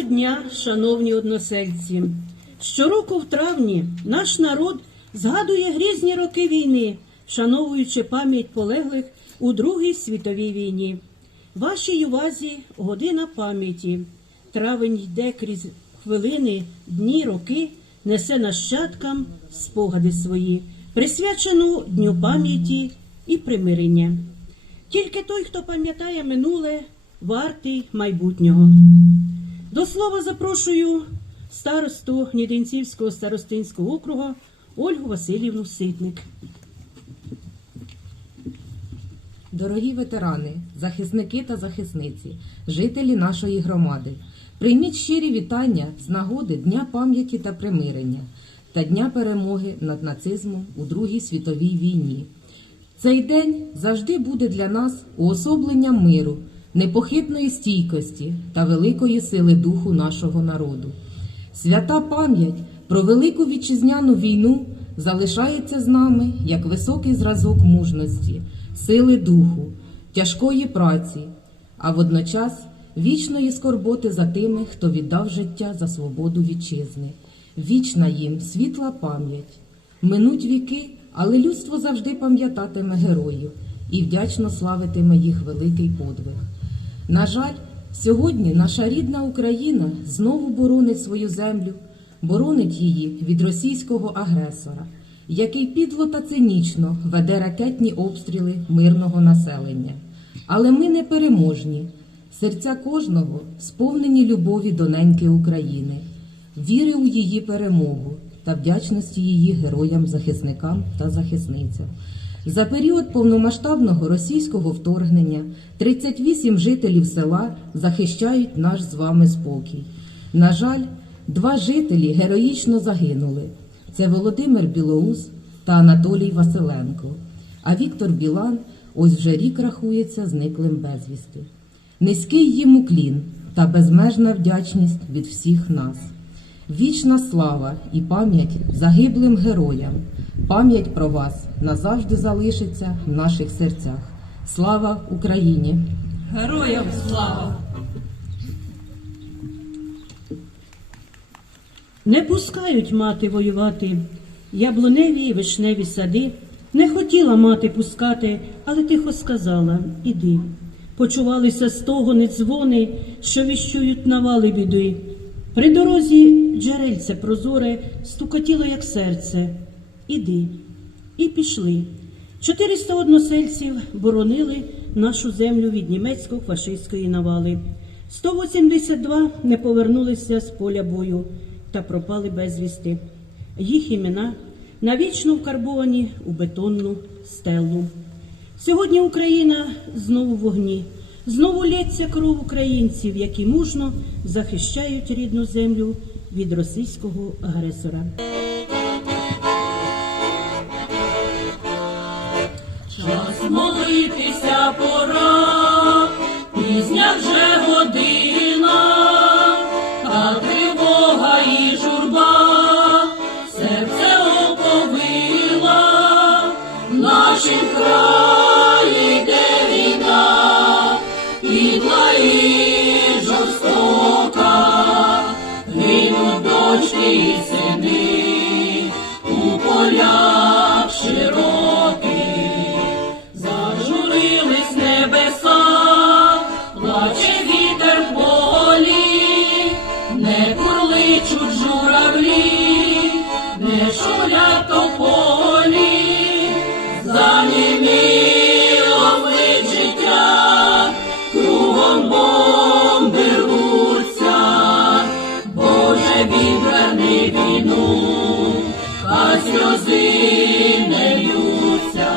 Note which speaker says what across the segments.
Speaker 1: Доброго дня, шановні односельці! Щороку в травні наш народ згадує грізні роки війни, вшановуючи пам'ять полеглих у Другій світовій війні. Вашій увазі година пам'яті. Травень йде крізь хвилини, дні, роки, несе нащадкам спогади свої, присвячену Дню пам'яті і примирення. Тільки той, хто пам'ятає минуле, вартий майбутнього. До слова запрошую старосту Гнідинцівського старостинського округу Ольгу Васильівну Ситник.
Speaker 2: Дорогі ветерани, захисники та захисниці, жителі нашої громади, прийміть щирі вітання з нагоди Дня пам'яті та примирення та Дня перемоги над нацизмом у Другій світовій війні. Цей день завжди буде для нас уособленням миру, непохитної стійкості та великої сили духу нашого народу. Свята пам'ять про велику вітчизняну війну залишається з нами як високий зразок мужності, сили духу, тяжкої праці, а водночас вічної скорботи за тими, хто віддав життя за свободу вітчизни. Вічна їм світла пам'ять. Минуть віки, але людство завжди пам'ятатиме героїв і вдячно славитиме їх великий подвиг. На жаль, сьогодні наша рідна Україна знову боронить свою землю, боронить її від російського агресора, який підло та цинічно веде ракетні обстріли мирного населення. Але ми не переможні. Серця кожного сповнені любові до неньки України, віри у її перемогу та вдячності її героям-захисникам та захисницям. За період повномасштабного російського вторгнення 38 жителів села захищають наш з вами спокій. На жаль, два жителі героїчно загинули: це Володимир Білоус та Анатолій Василенко. А Віктор Білан ось вже рік рахується зниклим безвісти. Низький їм уклін та безмежна вдячність від всіх нас. Вічна слава і пам'ять загиблим героям. Пам'ять про вас назавжди залишиться в наших серцях. Слава Україні!
Speaker 1: Героям слава! Не пускають мати воювати, яблуневі і вишневі сади. Не хотіла мати пускати, але тихо сказала іди. Почувалися стогони дзвони, що віщують навали біди. При дорозі джерельце прозоре стукотіло, як серце. Іди. І пішли. 400 односельців боронили нашу землю від німецько-фашистської навали. 182 не повернулися з поля бою та пропали безвісти. Їх імена навічно вкарбовані у бетонну стелу. Сьогодні Україна знову в вогні, знову лється кров українців, які мужно захищають рідну землю від російського агресора.
Speaker 3: Війну, а сльози не льються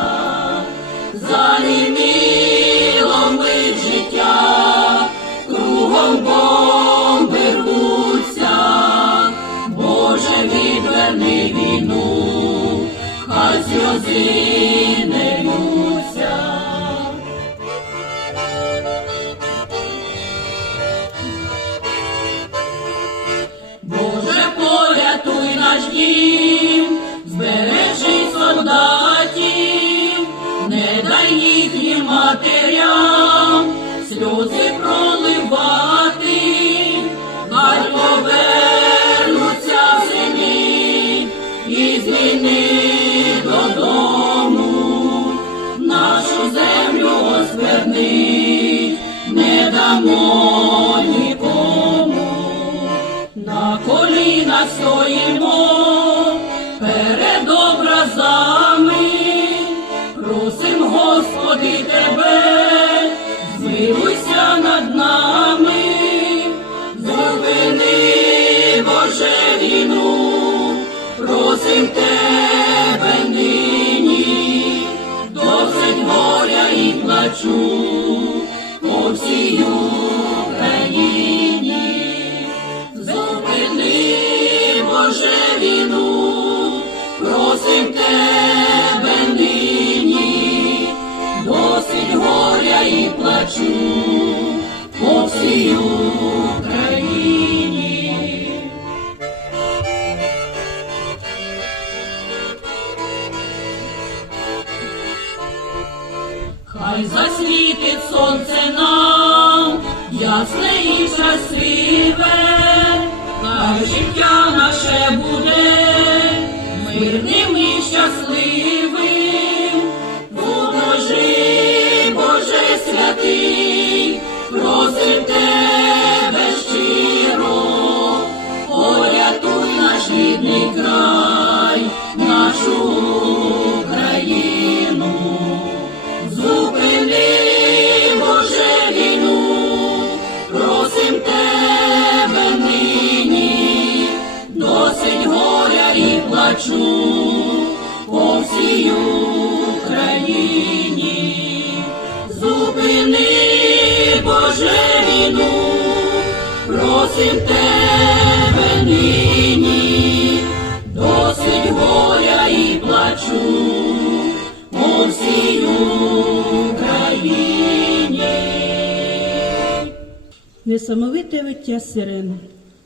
Speaker 3: заніміло мить життя, кругом бомби рвуться, Боже, відверни війну, а сльози stoimo Хай засвітить сонце нам, ясне і щасливе, хай життя наше буде мирним і щасливим. Просим тебе нині, досить горя і плачу по всій Україні.
Speaker 1: Несамовите виття сирен,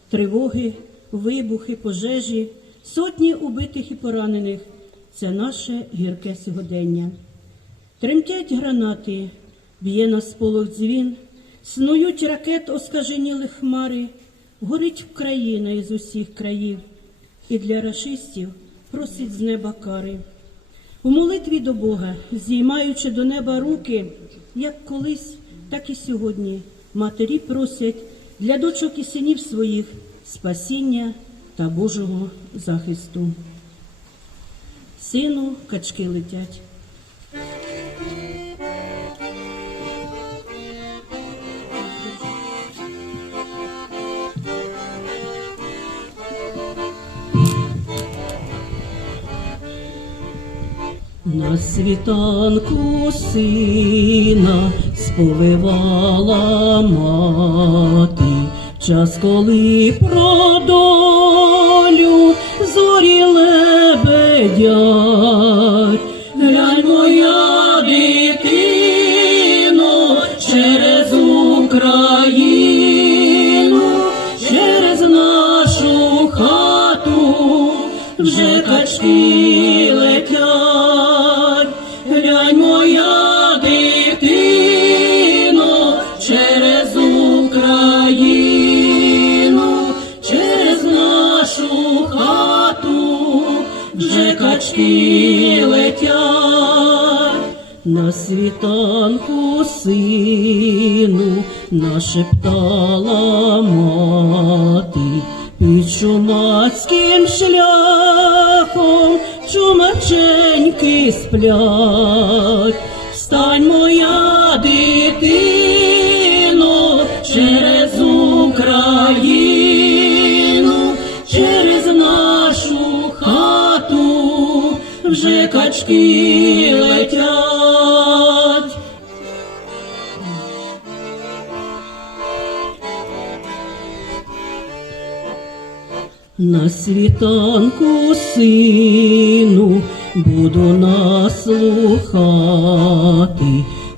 Speaker 1: тривоги, вибухи, пожежі, сотні убитих і поранених це наше гірке сьогодення. Тремтять гранати, б'є на сполох дзвін, снують ракет оскаженіли хмари, горить Україна із усіх країв, і для рашистів просить з неба кари. У молитві до Бога, зіймаючи до неба руки, як колись, так і сьогодні матері просять для дочок і синів своїх спасіння та Божого захисту. Сину качки летять. На світанку сина сповивала мати, час, коли про долю зорі лебедять. Вже летять. На світанку сину нашептала мати, під чумацьким шляхом чумаченьки сплять. Встань, вже летять. На світанку сину буду наслухати,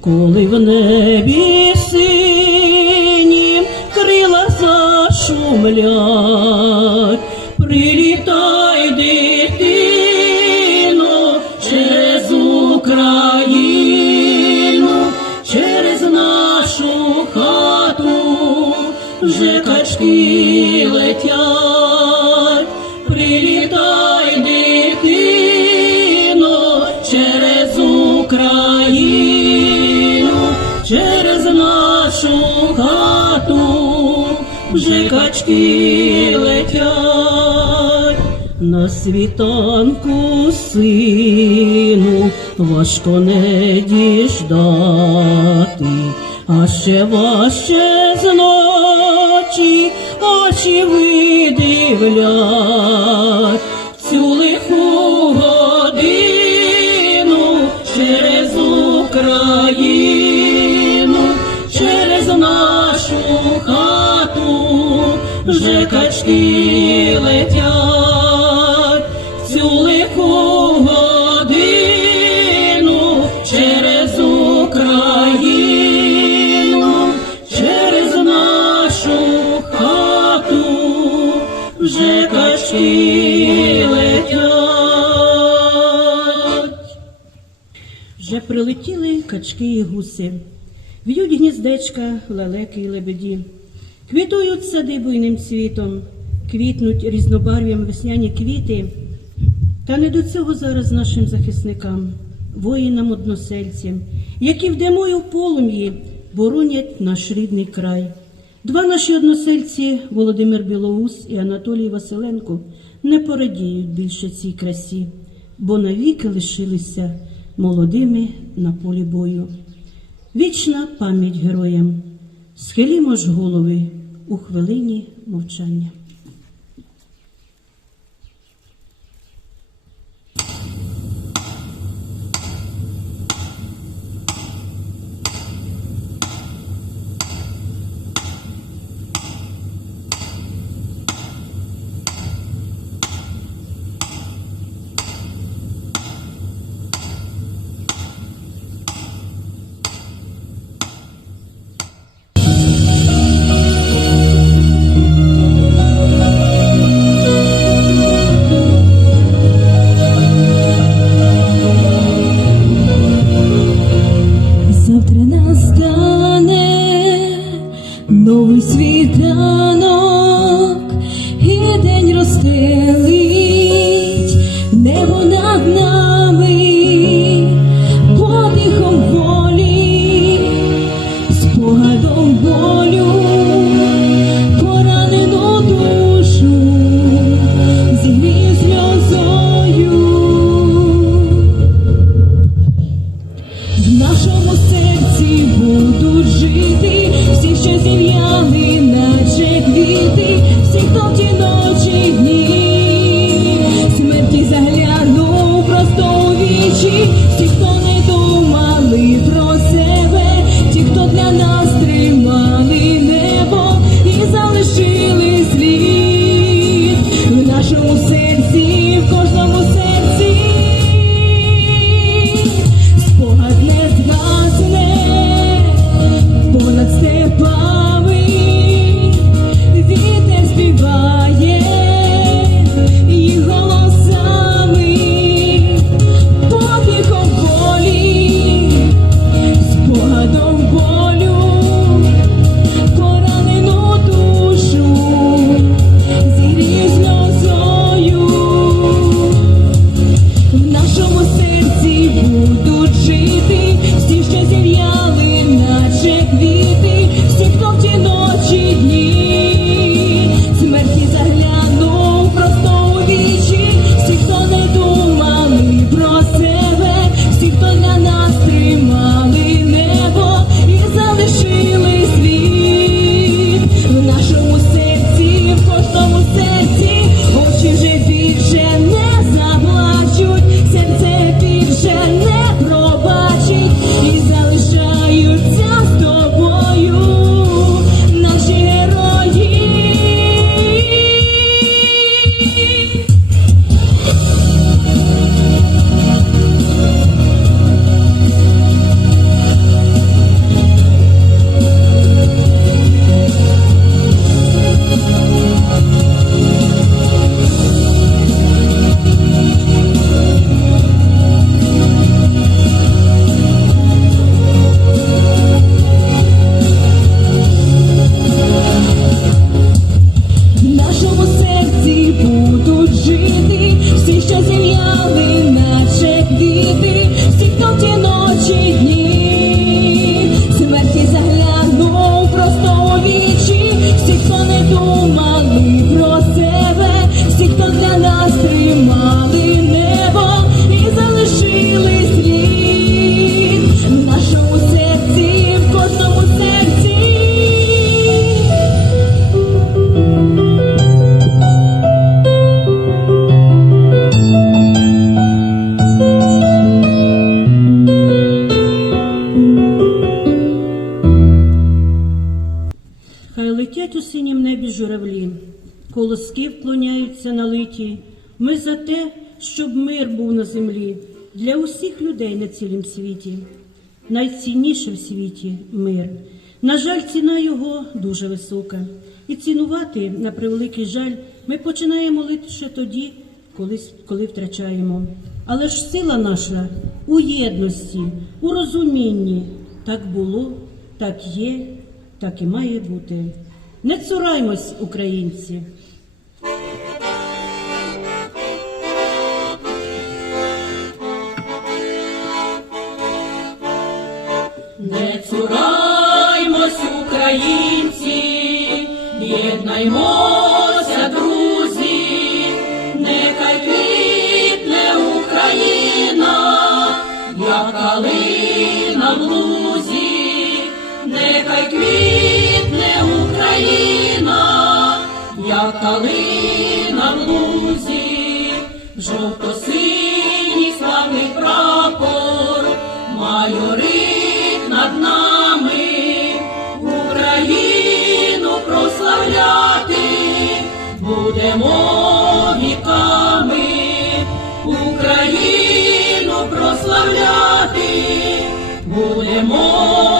Speaker 1: коли в небі синім крила зашумлять, вже качки летять, прилітай, дитино, через Україну, через нашу хату, вже качки летять, на світанку сину, важко не діждати, а ще важче. Видивлять цю лиху годину через Україну, через нашу хату вже качки Вже прилетіли качки і гуси, в'ють гніздечка лелеки й лебеді, квітують сади буйним цвітом, квітнуть різнобарв'ям весняні квіти. Та не до цього зараз нашим захисникам, воїнам односельцям, які вдемою в полум'ї боронять наш рідний край. Два наші односельці, Володимир Білоус і Анатолій Василенко, не порадіють більше цій красі, бо навіки лишилися молодими на полі бою. Вічна пам'ять героям. Схилімо ж голови у хвилині мовчання. Налиті. Ми за те, щоб мир був на землі для усіх людей на цілім світі. Найцінніше в світі мир. На жаль, ціна його дуже висока. І цінувати, на превеликий жаль, ми починаємо лише тоді, коли, коли втрачаємо. Але ж сила наша у єдності, у розумінні. Так було, так є, так і має бути. Не цураймось, українці.
Speaker 3: Єднаймося, друзі, нехай квітне Україна, як калина в лузі, нехай квітне Україна, як калина в лузі, жовто-синій будемо віками, Україну прославляти. Будемо